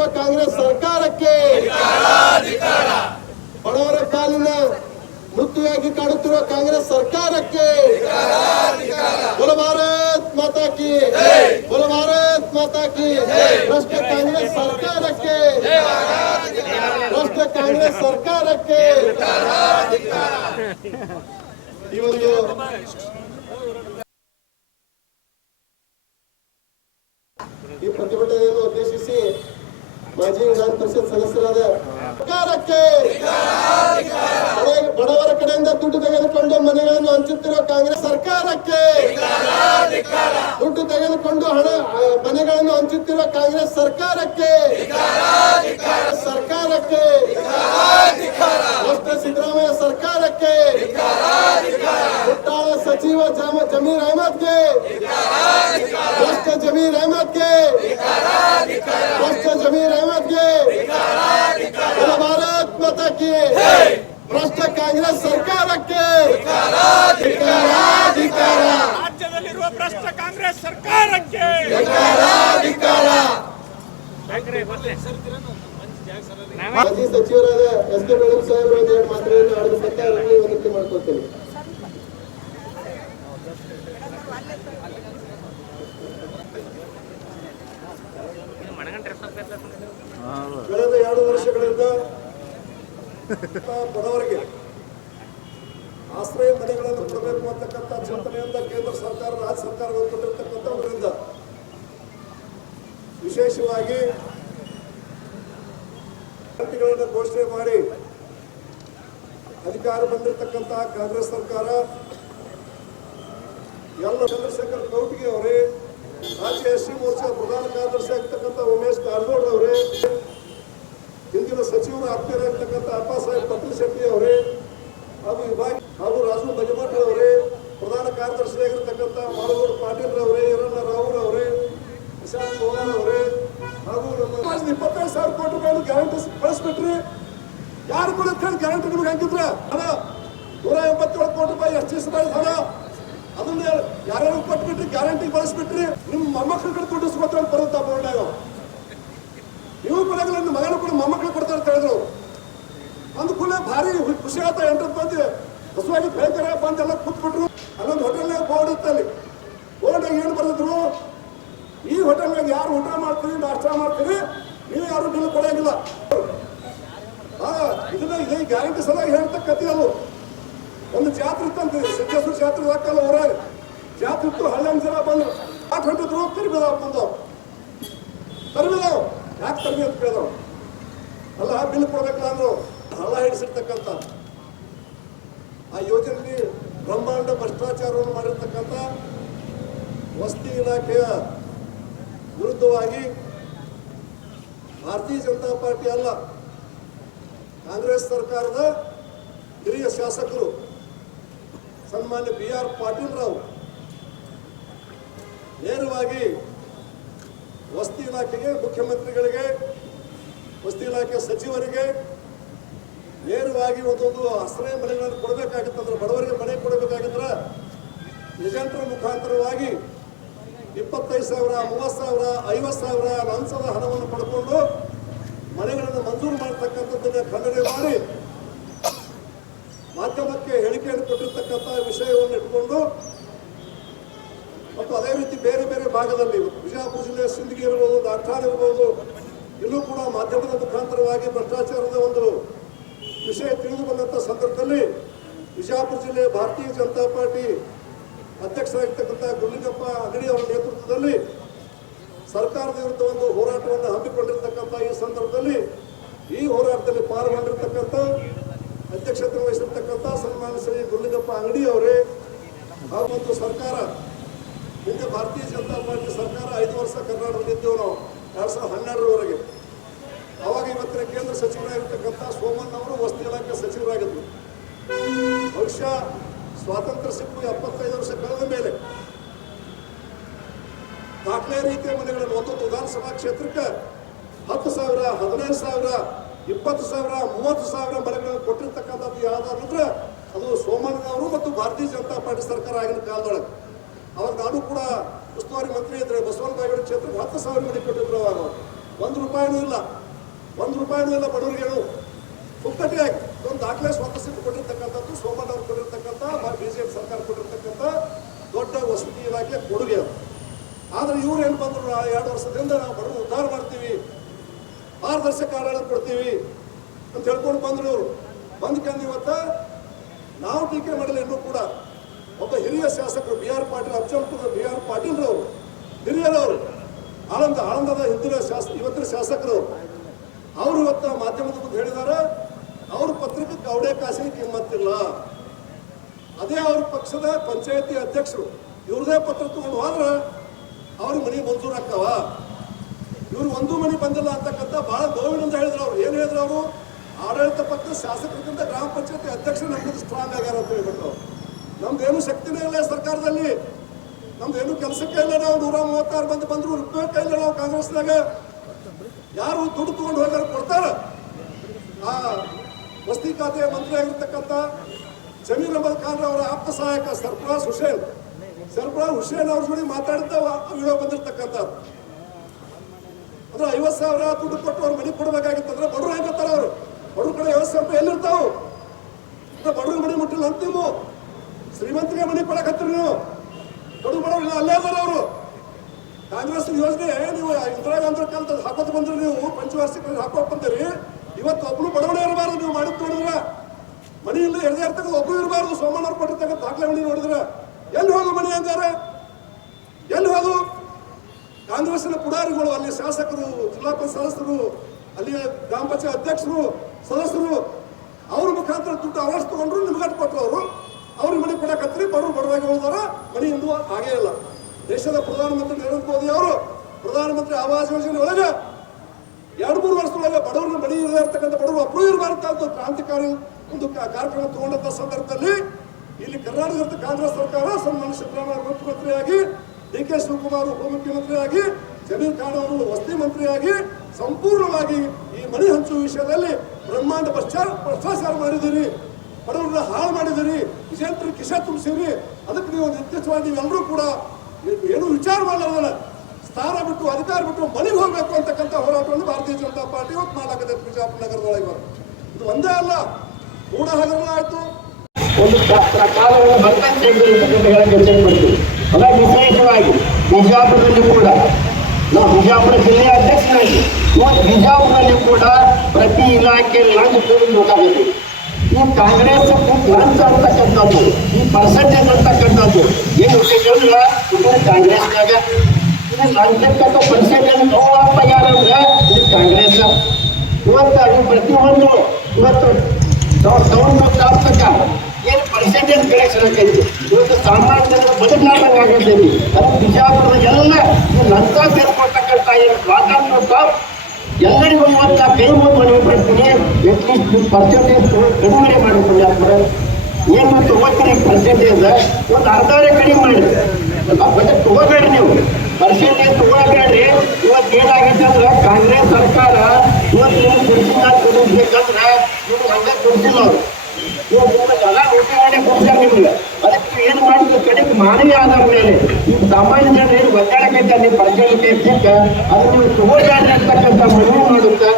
ಕಾಡುತ್ತಿರುವ ಕಾಂಗ್ರೆಸ್ ಸರ್ಕಾರಕ್ಕೆ, ಬಡವರ ಪಾಲಿನ ಮೃತ್ಯುವಾಗಿ ಕಾಡುತ್ತಿರುವ ಕಾಂಗ್ರೆಸ್ ಸರ್ಕಾರಕ್ಕೆ बोलो भारत माता की, बोलो भारत माता की। भ्रष्ट कांग्रेस ಸರ್ಕಾರಕ್ಕೆ, ಭ್ರಷ್ಟ ಕಾಂಗ್ರೆಸ್ ಸರ್ಕಾರಕ್ಕೆ ಈ ಒಂದು ಈ ಪ್ರತಿಭಟನೆಯನ್ನು ಉದ್ದೇಶಿಸಿ ಮಾಜಿ ವಿಧಾನ ಪರಿಷತ್ ಸದಸ್ಯರಾದ ಸರ್ಕಾರಕ್ಕೆ, ಬಡವರ ಕಡೆಯಿಂದ ದುಡ್ಡು ತೆಗೆದುಕೊಂಡು ಮನೆಗಳನ್ನು ಹಂಚುತ್ತಿರುವ ಕಾಂಗ್ರೆಸ್ ಸರ್ಕಾರಕ್ಕೆ, ದುಡ್ಡು ತೆಗೆದುಕೊಂಡು ಮನೆಗಳನ್ನು ಹಂಚುತ್ತಿರುವ ಕಾಂಗ್ರೆಸ್ ಸರ್ಕಾರಕ್ಕೆ, ಭ್ರಷ್ಟ ಸಿದ್ದರಾಮಯ್ಯ ಸರ್ಕಾರಕ್ಕೆ, ಮುಟ್ಟಾಳ ಸಚಿವ ಜಮೀರ್ ಅಹಮದ್ಗೆ, ಭ್ರಷ್ಟ ಜಮೀರ್ ಅಹಮದ್ಗೆ, ಭ್ರಷ್ಟ ಜಮೀರ್ ಅಹಮದ್ಗೆ, ಭಾರತ್ ಮಾತಾ ಕಿ। ಭ್ರಷ್ಟ ಕಾಂಗ್ರೆಸ್ ಸರ್ಕಾರಕ್ಕೆ, ರಾಜ್ಯದಲ್ಲಿರುವ ಭ್ರಷ್ಟ ಕಾಂಗ್ರೆಸ್ ಸರ್ಕಾರಕ್ಕೆ ಮಾಜಿ ಸಚಿವರಾದ ಎಸ್ ಕೆ ಬೆಳೂರು ಸಾಹೇಬರು ಒಂದೆರಡು ಮಾತುಗಳನ್ನು ಆಡಬೇಕಂತ ವಿನಂತಿ ಮಾಡ್ಕೊಳ್ತೀನಿ. ಕಳೆದ 2 ವರ್ಷಗಳಿಂದ ಬಡವರಿಗೆ ಆಶ್ರಯ ಮನೆಗಳನ್ನು ಕೊಡಬೇಕು ಅಂತಕ್ಕಂಥ ಚಿಂತನೆಯಿಂದ ಕೇಂದ್ರ ಸರ್ಕಾರ, ರಾಜ್ಯ ಸರ್ಕಾರಗಳು ಕೊಟ್ಟಿರ್ತಕ್ಕಂಥವರಿಂದ ವಿಶೇಷವಾಗಿ ಗ್ಯಾರಂಟಿಗಳನ್ನು ಘೋಷಣೆ ಮಾಡಿ ಅಧಿಕಾರ ಬಂದಿರತಕ್ಕಂತಹ ಕಾಂಗ್ರೆಸ್ ಸರ್ಕಾರ ಎಲ್ಲ ಚಂದ್ರಶೇಖರ್ ಕೌಟಿಗೆ ಅವರೇ, ರಾಜ್ಯ ಎಸ್ಸಿ ಮೋರ್ಚಾ ಪ್ರಧಾನ ಕಾರ್ಯದರ್ಶಿ ಆಗ್ತಕ್ಕಂಥ ಉಮೇಶ್ ಕಾರಜೋಳ ಅವರೇ, ಹಿಂದಿನ ಸಚಿವರು ಆತ್ಮೀಯರಾಗಿರ್ತಕ್ಕಂಥ ಅಪ್ಪ ಸಾಹೇಬ್ ಪತ್ರಿ ಶೆಟ್ಟಿ ಅವರೇ, ಹಾಗೂ ರಾಜು ಬಜಮಠ್ ಅವರೇ, ಪ್ರಧಾನ ಕಾರ್ಯದರ್ಶಿಯಾಗಿರ್ತಕ್ಕಂಥ ಮಾಳಗೌಡ ಪಾಟೀಲ್ ಅವರೇ, ಈರಣ್ಣ ರಾವ್ ಅವರೇ, ಪ್ರಶಾಂತ್ ಮೋಹನ್ ಅವರೇ, ಹಾಗೂ 25,000 ಕೋಟಿ ರೂಪಾಯಿ ಗ್ಯಾರಂಟಿ ಬಳಸ್ಬಿಟ್ರಿ. ಯಾರು ಕೂಡ ಗ್ಯಾರಂಟಿ ನಿಮ್ಗೆ ಹಂಗಿದ್ರ ಹಣ 187 ಕೋಟಿ ರೂಪಾಯಿ ಎಷ್ಟು ಹಣ ಅದನ್ನ ಯಾರ್ಯಾರು ಕೊಟ್ಬಿಟ್ರಿ, ಗ್ಯಾರಂಟಿ ಬಳಸ್ಬಿಟ್ರಿ. ನಿಮ್ ಮೊಮ್ಮಕ್ಕಳ ಕಡೆ ದುಡ್ಡು ಇಸ್ಕೊತ ಬರುತ್ತಾ ಬೋರ್ಡ್ನಾಗ ನೀವು ಕೊಡಂಗಿಲ್ಲ, ನಿಮ್ಮ ಮಗನ ಕೂಡ ಮೊಮ್ಮಕ್ಕಳು ಕೊಡ್ತಾರೆ ಅಂತ ಹೇಳಿದ್ರು. ಅಂದ್ಕೂಲೆ ಭಾರಿ ಖುಷಿ ಆತ. 8 ಮಂದಿ ಹೊಸವಾಗಿ ಭಯಂಕರ ಬಂದೆಲ್ಲ ಕೂತ್ಬಿಟ್ರು. ಅಲ್ಲೊಂದು ಹೋಟೆಲ್ನಾಗ ಬೋರ್ಡ್ ಇತ್ತಲ್ಲಿ. ಬೋರ್ಡ್ನಾಗ ಏನು ಬರೆದಿದ್ರು, ಈ ಹೋಟೆಲ್ನಾಗ ಯಾರು ಊಟ ಮಾಡ್ತೀರಿ, ನಾಷ್ಟ ಮಾಡ್ತೀರಿ, ನೀವು ಯಾರು ಬಿಲ್ ಕೊಡಂಗಿಲ್ಲ. ಇದನ್ನ ಈ ಗ್ಯಾರಂಟಿ ಸಲುವಾಗಿ ಹೇಳ್ತಕ್ಕಂಥ ಅದು ಒಂದು ಜಾತ್ರೆ ಇತ್ತಂತೀವಿ, ಸಿದ್ದೇಶ್ವರ ಜಾತ್ರೆ ಹಾಕಲ್ಲ ಊರಾಗ ಜಾತ್ರೆ ಇತ್ತು. ಹಳ್ಳಿ ಜನ ಬಂದ್ರು 8 ಹೊಂಟಿದ್ರು, ತರಬಿದಾವ್ ಬಂದವ್, ತರಬಿದಾವ್ ಯಾಕೆ ತರಬಿ ಅಂತ ಕೇಳಿದವ್. ಅಲ್ಲ ಬಿಲ್ ಕೊಡ್ಬೇಕಲ್ಲ ಅಂದ್ರು. ಹಳ್ಳ ಹಿಡಿಸಿರ್ತಕ್ಕಂಥ ಆ ಯೋಜನೆಯಲ್ಲಿ ಬ್ರಹ್ಮಾಂಡ ಭ್ರಷ್ಟಾಚಾರವನ್ನು ಮಾಡಿರ್ತಕ್ಕಂಥ ವಸತಿ ಇಲಾಖೆಯ ವಿರುದ್ಧವಾಗಿ ಭಾರತೀಯ ಜನತಾ ಪಾರ್ಟಿ ಅಲ್ಲ, ಕಾಂಗ್ರೆಸ್ ಸರ್ಕಾರದ ಹಿರಿಯ ಶಾಸಕರು ಸನ್ಮಾನ್ಯ BR ಪಾಟೀಲ್ ರಾವ್ ನೇರವಾಗಿ ವಸತಿ ಇಲಾಖೆಗೆ, ಮುಖ್ಯಮಂತ್ರಿಗಳಿಗೆ, ವಸತಿ ಇಲಾಖೆ ಸಚಿವರಿಗೆ ನೇರವಾಗಿ ಒಂದೊಂದು ಆಶ್ರಯ ಮನೆಗಳನ್ನು ಕೊಡಬೇಕಾಗಿತ್ತಂದ್ರೆ, ಬಡವರಿಗೆ ಮನೆ ಕೊಡಬೇಕಾಗಿದ್ರೆ ಏಜೆಂಟರ ಮುಖಾಂತರವಾಗಿ 25,000, 30,000, 50,000 ಲಂಚದ ಹಣವನ್ನು ಪಡ್ಕೊಂಡು ಮನೆಗಳನ್ನು ಮಂಜೂರು ಮಾಡತಕ್ಕಂಥದ್ದನ್ನ ಖಂಡನೆ ಮಾಡಿ ಮಾಧ್ಯಮಕ್ಕೆ ಹೇಳಿಕೆಯನ್ನು ಕೊಟ್ಟಿರ್ತಕ್ಕಂಥ ವಿಷಯವನ್ನು ಇಟ್ಕೊಂಡು ಮತ್ತು ಅದೇ ರೀತಿ ಬೇರೆ ಬೇರೆ ಭಾಗದಲ್ಲಿ ವಿಜಯಪುರ ಜಿಲ್ಲೆ ಸಿಂದಗಿ ಇರ್ಬೋದು, ದಾಖಲಾನ ಇರ್ಬೋದು, ಇಲ್ಲೂ ಕೂಡ ಮಾಧ್ಯಮದ ಮುಖಾಂತರವಾಗಿ ಭ್ರಷ್ಟಾಚಾರದ ಒಂದು ವಿಷಯ ತಿಳಿದು ಬಂದಂಥ ಸಂದರ್ಭದಲ್ಲಿ ವಿಜಯಪುರ ಜಿಲ್ಲೆ ಭಾರತೀಯ ಜನತಾ ಪಾರ್ಟಿ ಅಧ್ಯಕ್ಷರಾಗಿರ್ತಕ್ಕಂಥ ಗುಲ್ಲಿಗಪ್ಪ ಅಂಗಡಿ ಅವರ ನೇತೃತ್ವದಲ್ಲಿ ಸರ್ಕಾರದ ವಿರುದ್ಧ ಒಂದು ಹೋರಾಟವನ್ನು ಹಮ್ಮಿಕೊಂಡಿರ್ತಕ್ಕಂಥ ಈ ಸಂದರ್ಭದಲ್ಲಿ ಈ ಹೋರಾಟದಲ್ಲಿ ಪಾಲ್ಗೊಂಡಿರ್ತಕ್ಕಂಥ ಅಧ್ಯಕ್ಷತೆ ವಹಿಸಿರ್ತಕ್ಕಂಥ ಸನ್ಮಾನ್ಯ ಶ್ರೀ ಗುಲ್ಲಿಗಪ್ಪ ಅಂಗಡಿ ಅವರೇ ಹಾಗೂ ಮತ್ತು ಸರ್ಕಾರ ಹಿಂದೆ ಭಾರತೀಯ ಜನತಾ ಪಾರ್ಟಿ ಸರ್ಕಾರ 5 ವರ್ಷ ಕರ್ನಾಟಕದಲ್ಲಿದ್ದೇವೆ ನಾವು 2012ರವರೆಗೆ. ಅವಾಗ ಇವತ್ತಿನ ಕೇಂದ್ರ ಸಚಿವರಾಗಿರ್ತಕ್ಕಂಥ ಸೋಮಣ್ಣ ಅವರು ವಸತಿ ಇಲಾಖೆ ಸಚಿವರಾಗಿದ್ದರು. ಬಹುಶಃ ಸ್ವಾತಂತ್ರ್ಯ ಸಿಕ್ಕು 75 ವರ್ಷ ಕಳೆದ ಮೇಲೆ ದಾಖಲೆ ರೀತಿಯ ಮನೆಗಳನ್ನು ಒಂದೊಂದು ವಿಧಾನಸಭಾ ಕ್ಷೇತ್ರಕ್ಕೆ 10,000, 15,000, 20,000, 30,000 ಮನೆಗಳನ್ನು ಕೊಟ್ಟಿರ್ತಕ್ಕಂಥದ್ದು ಯಾವ್ದಾದ್ರೆ ಅದು ಸೋಮಣ್ಣನವರು ಮತ್ತು ಭಾರತೀಯ ಜನತಾ ಪಾರ್ಟಿ ಸರ್ಕಾರ ಆಗಿನ ಕಾಲದೊಳಗೆ. ಅವಾಗ ನಾನು ಕೂಡ ಉಸ್ತುವಾರಿ ಮಂತ್ರಿ ಇದ್ರೆ ಬಸವನ ಬಾಗೇವಾಡಿ ಕ್ಷೇತ್ರಕ್ಕೆ 10,000 ಮನೆ ಕೊಟ್ಟಿದ್ರು. ಅವಾಗ ರೂಪಾಯಿನೂ ಇಲ್ಲ, ₹1 ಬಡವರಿಗೆ ಪುಕ್ಕಟ್ಟಿಯಾಗಿ ಒಂದು ದಾಖಲೆ ಸ್ವಾತಂತ್ರ್ಯ ಕೊಟ್ಟಿರ್ತಕ್ಕಂಥದ್ದು ಸೋಮಣ್ಣ ಅವರು ಕೊಟ್ಟಿರ್ತಕ್ಕಂಥ ಬಿಜೆಪಿ ಸರ್ಕಾರ ಕೊಟ್ಟಿರ್ತಕ್ಕಂಥ ದೊಡ್ಡ ವಸತಿ ಇಲಾಖೆ ಕೊಡುಗೆ ಅದು. ಆದ್ರೆ ಇವ್ರು ಏನು ಬಂದ್ರು, 2 ವರ್ಷದಿಂದ ನಾವು ಬಡವರು ಉದ್ಧಾರ ಮಾಡ್ತೀವಿ, ಪಾರದರ್ಶಕ ಆಡಳಿತ ಕೊಡ್ತೀವಿ ಅಂತ ಹೇಳ್ಕೊಂಡು ಬಂದ್ರು. ಇವರು ಬಂದ್ಕಂದು ಇವತ್ತ ನಾವು ಟೀಕೆ ಮಾಡಲಿ ಇನ್ನೂ ಕೂಡ ಒಬ್ಬ ಹಿರಿಯ ಶಾಸಕರು BR ಪಾಟೀಲ್, ಅಫಜಲ್ಪುರದ BR ಪಾಟೀಲ್ ರವರು ಹಿರಿಯರವರು, ಆಳಂದದ ಹಿಂದಿನ ಇವತ್ತಿನ ಶಾಸಕರು ಅವರು ಇವತ್ತ ಮಾಧ್ಯಮದ ಮುಂದೆ ಹೇಳಿದ್ದಾರೆ, ಅವ್ರ ಪತ್ರಿಕೆ ಕವಡೆ ಕಾಸಿಗೆ ಕಿಮ್ಮತ್ತಿಲ್ಲ. ಅದೇ ಅವ್ರ ಪಕ್ಷದ ಪಂಚಾಯತಿ ಅಧ್ಯಕ್ಷರು ಇವ್ರದೇ ಪತ್ರ ತಗೊಂಡು ಹೋದ್ರೆ ಅವ್ರಿಗೆ ಮನೆ ಮಂಜೂರು ಆಗ್ತಾವ. ಇವ್ರು ಒಂದು ಮನೆ ಬಂದಿಲ್ಲ ಅಂತಕ್ಕಂಥ ಬಹಳ ನೋವಿನಿಂದ ಹೇಳಿದ್ರು. ಅವ್ರು ಏನು ಹೇಳಿದ್ರು, ಅವರು ಆಡಳಿತ ಪಕ್ಷದ ಶಾಸಕರಿಗಿಂತ ಗ್ರಾಮ ಪಂಚಾಯತಿ ಅಧ್ಯಕ್ಷರು ನಮ್ಗೆ ಸ್ಟ್ರಾಂಗ್ ಆಗ್ಯಾರ ಅಂತ ಹೇಳ್ಬಿಟ್ಟು. ನಮ್ದೇನು ಶಕ್ತಿನೇ ಇಲ್ಲ ಸರ್ಕಾರದಲ್ಲಿ, ನಮ್ದೇನು ಕೆಲಸಕ್ಕೆ ಇಲ್ಲ. ನಾವು 136 ಮಂದಿ ಬಂದ್ರು ಉಪಯೋಗ ಇಲ್ಲ. ನಾವು ಕಾಂಗ್ರೆಸ್ನಾಗ ಯಾರು ದುಡ್ಡು ತಗೊಂಡು ಹೋಗಾರ ಕೊಡ್ತಾರ. ಆ ವಸತಿ ಖಾತೆ ಮಂತ್ರಿ ಆಗಿರ್ತಕ್ಕಂಥ ಜಮೀರ್ ಅಹಮದ್ ಖಾನ್ ಅವರ ಆಪ್ತ ಸಹಾಯಕ ಸರ್ಫರಾಜ್ ಹುಸೇನ್ ಅವ್ರ ಜೋಡಿ ಮಾತಾಡಿದ್ದ ವಿಡಿಯೋ ಬಂದಿರ್ತಕ್ಕಂಥ. ಅಂದ್ರೆ 50,000 ದುಡ್ಡು ಕೊಟ್ಟು ಅವ್ರು ಮನೆ ಕೊಡ್ಬೇಕಾಗಿತ್ತಂದ್ರೆ ಬಡವ್ರು ಹೆಂಗತ್ತಾರ, ಅವರು ಬಡವ್ರ ಕಡೆ 50,000 ಎಲ್ಲಿರ್ತಾವ? ಬಡವ್ರ ಮನೆ ಮುಟ್ಟಿಲ್ಲ ಅಂತ ನೀವು ಶ್ರೀಮಂತರಿಗೆ ಮನೆ ಕೊಡಕತ್ತೀರಿ. ನೀವು ಬಡವ್ರು ಅಲ್ಲೇ ಅದಾರ ಅವರು. ಕಾಂಗ್ರೆಸ್ ಯೋಜನೆ ನೀವು ಇಂದಿರಾ ಗಾಂಧಿ ಕಾಲದ ಹಾಕೋತ್ ಬಂದ್ರಿ, ನೀವು ಪಂಚವಾರ್ಷಿಕ ಹಾಕೋಕ್ ಬಂದಿರಿ. ಇವತ್ತು ಒಬ್ರು ಬಡವಣೆ ಇರಬಾರ್ದು. ನೀವು ಮಾಡಿದ್ ನೋಡಿದ್ರ ಮನೆಯಿಂದ ಎಳ್ದೇ ಇರ್ತಕ್ಕಂಥ ಒಬ್ರು ಇರಬಾರ್ದು. ಸೋಮಣ್ಣ ಅವ್ರು ಕೊಟ್ಟಿರ್ತಕ್ಕಂಥ ದಾಖಲೆ ಮನೆ ನೋಡಿದ್ರ ಎಲ್ಲಿ ಹೋದು ಮನೆ ಅಂತಾರೆ? ಎಲ್ಲಿ ಹೋದು? ಕಾಂಗ್ರೆಸ್ನ ಪುಡಾರಿಗಳು, ಅಲ್ಲಿ ಶಾಸಕರು, ಜಿಲ್ಲಾ ಪಂಚಾಯತ್ ಸದಸ್ಯರು, ಅಲ್ಲಿ ಗ್ರಾಮ ಪಂಚಾಯತ್ ಅಧ್ಯಕ್ಷರು, ಸದಸ್ಯರು ಅವ್ರ ಮುಖಾಂತರ ದುಡ್ಡು ಅವರ್ಸ್ ತಗೊಂಡ್ರು, ನಿಮ್ಗಟ್ಟು ಕೊಟ್ಟರು. ಅವರು ಅವ್ರಿಗೆ ಮನೆ ಕೊಡಕತ್ರಿ, ಬಡವರಾಗಿ ಹೋದಾರ. ಮನೆ ಇಂದು ಹಾಗೇ ಇಲ್ಲ. ದೇಶದ ಪ್ರಧಾನಮಂತ್ರಿ ನರೇಂದ್ರ ಮೋದಿ ಅವರು ಪ್ರಧಾನಮಂತ್ರಿ ಆವಾಸ್ ಯೋಜನೆ ಒಳಗೆ 2-3 ವರ್ಷದೊಳಗೆ ಬಡವರನ್ನ ಮನೆ ಇರ್ತಕ್ಕಂಥ ಬಡವರು ಒಬ್ಬರು ಇರಬಾರ್ದು ಅಂತ ಕ್ರಾಂತಿಕಾರಿ ಒಂದು ಕಾರ್ಯಕ್ರಮ ತಗೊಂಡಂತ ಸಂದರ್ಭದಲ್ಲಿ ಇಲ್ಲಿ ಕರ್ನಾಟಕದ ಕಾಂಗ್ರೆಸ್ ಸರ್ಕಾರ ಸನ್ಮಾನ್ಯ ಸಿದ್ದರಾಮಯ್ಯ ಮುಖ್ಯಮಂತ್ರಿಯಾಗಿ, DK ಶಿವಕುಮಾರ್ ಉಪಮುಖ್ಯಮಂತ್ರಿಯಾಗಿ, ಜಮೀರ್ ಖಾನ್ ಅವರು ವಸತಿ ಮಂತ್ರಿಯಾಗಿ ಸಂಪೂರ್ಣವಾಗಿ ಈ ಮನೆ ಹಂಚುವ ವಿಷಯದಲ್ಲಿ ಬ್ರಹ್ಮಾಂಡ ಭ್ರಷ್ಟಾಚಾರ ಮಾಡಿದಿರಿ. ಬಡವರನ್ನ ಹಾಳು ಮಾಡಿದಿರಿ. ವಿಜೇಂದ್ರ ಕಿಶ ತುಂಬಿಸಿರಿ. ಅದಕ್ಕೆ ನೀವು ನಿರ್ದಿಷ್ಟವಾಗಿ ನೀವೆಲ್ಲರೂ ಕೂಡ ಏನು ವಿಚಾರ ಮಾಡಲ್ಲ, ಸ್ಥಾನ ಬಿಟ್ಟು ಅಧಿಕಾರ ಬಿಟ್ಟು ಮನೆಗೆ ಹೋಗ್ಬೇಕು ಅಂತಕ್ಕಂಥ ಹೋರಾಟವನ್ನು ಭಾರತೀಯ ಜನತಾ ಪಾರ್ಟಿ ಇವತ್ತು ಮಾಡಲಾಗಿದೆ ಬಿಜಾಪುರ ನಗರದೊಳಗೆ. ಇದು ಒಂದೇ ಅಲ್ಲ, ಮೂಡ ಹಗರಣ ಆಯ್ತು. ಒಂದು ಕಾಲವನ್ನು ಅದ ವಿಶೇಷವಾಗಿ ಬಿಜಾಪುರದಲ್ಲಿ ಕೂಡ ನಾವು ಬಿಜಾಪುರ ಜಿಲ್ಲೆಯ ಅಧ್ಯಕ್ಷರಾಗಿ ಇವತ್ತು ಬಿಜಾಪುರದಲ್ಲಿ ಕೂಡ ಪ್ರತಿ ಇಲಾಖೆಯಲ್ಲಿ ಲಂಚ ಗೊತ್ತಾಗುತ್ತೆ. ಈ ಕಾಂಗ್ರೆಸ್ ಲಂಚ ಅಂತಕ್ಕಂಥದ್ದು, ಈ ಪರ್ಸೆಂಟೇಜ್ ಅಂತಕ್ಕಂಥದ್ದು ಏನು ಕೇಳಿದ್ರೆ ಇದು ಕಾಂಗ್ರೆಸ್ನಾಗ ಇದು ಲಂಚಕ್ಕಂಥ ಪರ್ಸೆಂಟೇಜ್ ನೋಡಪ್ಪ ಯಾರಂದ್ರೆ ಇದು ಕಾಂಗ್ರೆಸ್. ಇವತ್ತು ಅದು ಪ್ರತಿಯೊಂದು ಇವತ್ತು ತಗೊಂಡಾಗ್ತಕ್ಕ ಏನು ಪರ್ಸೆಂಟೇಜ್ ಕಲೆಕ್ಷನ್ ಆಗೈತಿ. ಇವತ್ತು ಸಾಮಾನ್ಯ ಜನರ ಬದುಕಲಾರ್ದಂಗೆ ಆಗೈತಿ. ಅದು ಬಿಜಾಪುರದ ಎಲ್ಲ ಲಂಚ ಸೇರ್ಕೊಳ್ತಕ್ಕಂಥ ಏನು ಪ್ರಾಧಾನ್ಯ ಎಲ್ಲರಿಗೂ ಇವತ್ತು ಕೈ ಮುಗಿದು ಮನವಿ ಮಾಡ್ತೀನಿ. ಅಟ್ಲೀಸ್ಟ್ ಪರ್ಸೆಂಟೇಜ್ ಕಡಿಮೆ ಮಾಡಿ ಬಿಜಾಪುರ ಏನು ತಗೋತೀರಿ ಪರ್ಸೆಂಟೇಜ್ ಒಂದು ಅರ್ಧವರೆ ಕಡಿಮೆ ಮಾಡಿ. ಬಜೆಟ್ ತಗೋಬೇಡ್ರಿ, ನೀವು ಪರ್ಸೆಂಟೇಜ್ ತಗೋಬೇಡ್ರಿ. ಇವತ್ತು ಏನಾಗಿದೆ ಅಂದ್ರೆ ಕಾಂಗ್ರೆಸ್ ಸರ್ಕಾರ ಇವತ್ತು ನೀವು ಕುರ್ಸಿನ ಕೊಡಿಸ್ಬೇಕಂದ್ರೆ ನೀವು ಹಂಗೆ ಕೊಡ್ಸಿಲ್ಲ. ಅವರು ಎಲ್ಲ ಊಟ ಮಾಡಿ ಕೊಡ್ತಾರೆ ನಿಮ್ಗೆ. ಅದಕ್ಕೆ ಏನು ಮಾಡಿದ್ರು ಕಡೆಗೆ ಮಾನವೀಯ ಆಧಾರ ಮೇಲೆ ಈ ಸಾಮಾನ್ಯ ಜನರು ಏನು ಒದ್ದಾಡಕೈತೆ ನೀವು ಪರ್ಸೆಂಟೇಜ್ ಅದನ್ನು ನೀವು ತಗೋಬೇಡ್ರಿ ಅಂತಕ್ಕಂಥ ಮನವಿ ಮಾಡುತ್ತೆ.